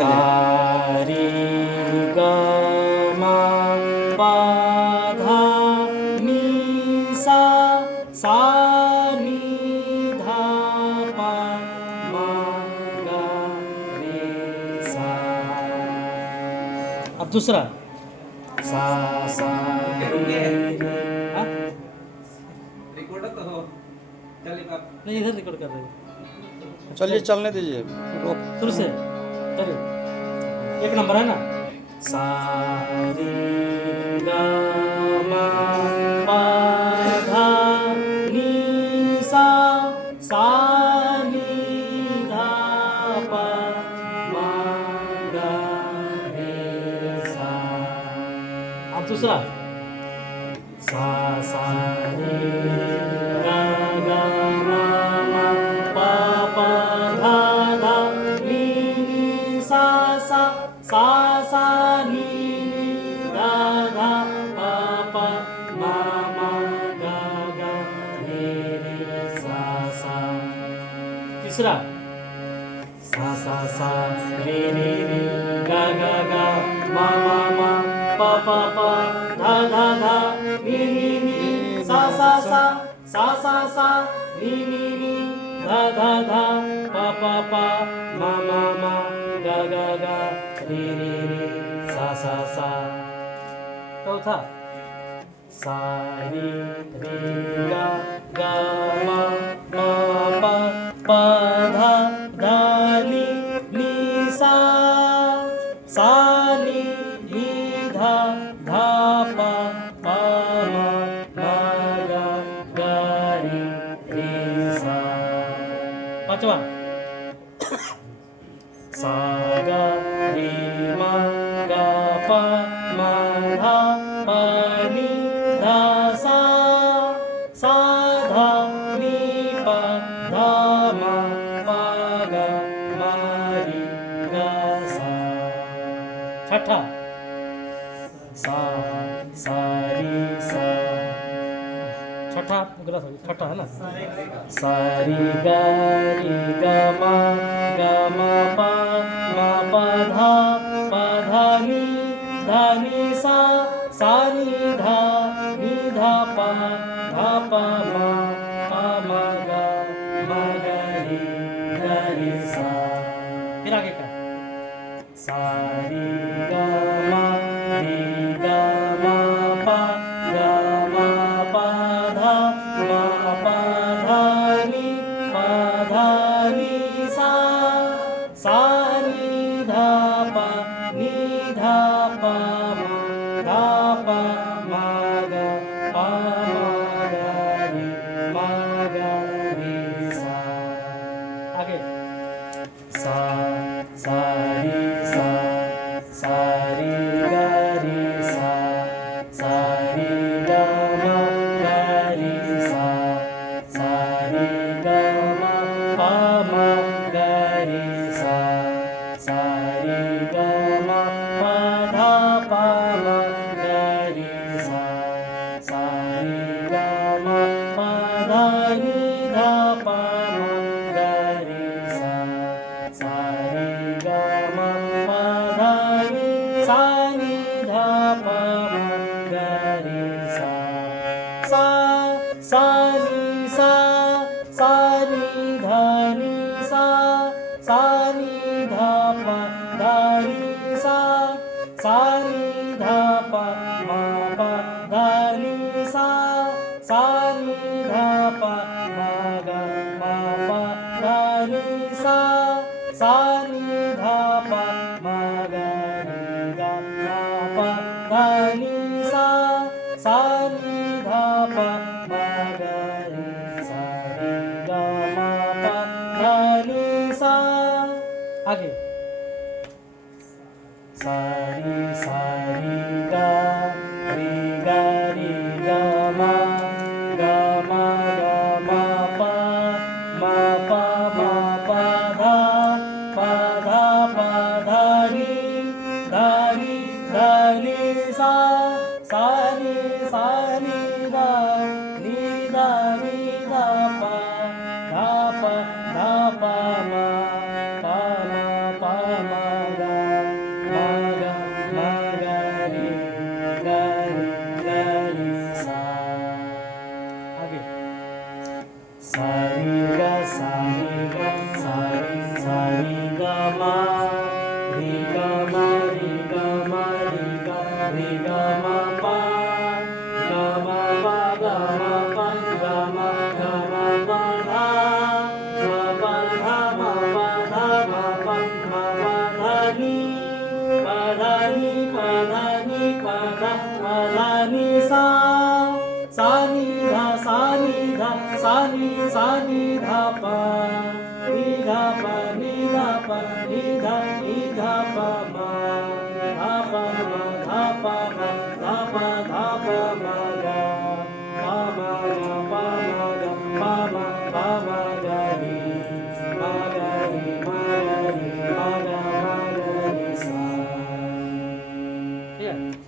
चले. सा रे ग म प ध नि सा सा नि ध प म ग रे सा. अब दूसरा सा सा रे रे. हाँ? नहीं इधर रिकॉर्ड कर रहे हैं. चलिए चलने दीजिए. रोक. शुरू से चलिए. एक नंबर है ना. सा रे ग म प ध नि सा सा नि ध प म ग रे सा. अब दूसरा सा सा रे ग ग म म प प ध ध नि नि सा सा सा सा नि नि ध ध प प म म ग ग रे सा सा. तीसरा सा सा सा रे रे रे ग ग ग म म म प प प ध ध ध नि नि नि सा सा सा सा सा सा नि नि नि ध ध ध प प प म म म ग ग ग रे रे रे सा सा सा. चौथा सा रे रे ग ग म म प प ध ध नि नि सा सा नि नि ध ध प प म म ग ग रे सा. पांचवा सा ग रे म ग प म ध प नि ध सा सा ध नि प ध म प ग म रि ग सा. छठा सा सा रे सा. छठा गलत हो गया. छठा है ना. सा रे ग म प ध नि सा सा नि ध प म म ग रे सा. फिर आगे का सा रे ग म प ग म प ध नि सा सा नि ध प नि ध प म ध प म ग प म ग रे सा. आगे सा सा रे सा सा रे ग रे सा सा रे ग म ग रे सा सा रे ग म प म ग रे सा सा रे ग म प ध प म ग रे सा सा रे ग म प ध नि ध प म ग रे सा सा रे ग म प ध नि सा नि ध प म ग रे सा सा सा नि सा सा नि ध नि सा सा नि ध प ध नि सा सा नि ध प म प ध नि सा सा नि ध प म ग म प ध नि सा सा नि ध प म ग रे ग म प ध नि सा सा नि ध प म ग रे सा रे ग म प ध नि सा. आगे सा रे ग रे ग रे ग म ग म ग म प म प म प ध प ध प ध नि ध नि ध नि सा सा नि ध नि ध नि ध प ध प म प म प म ग का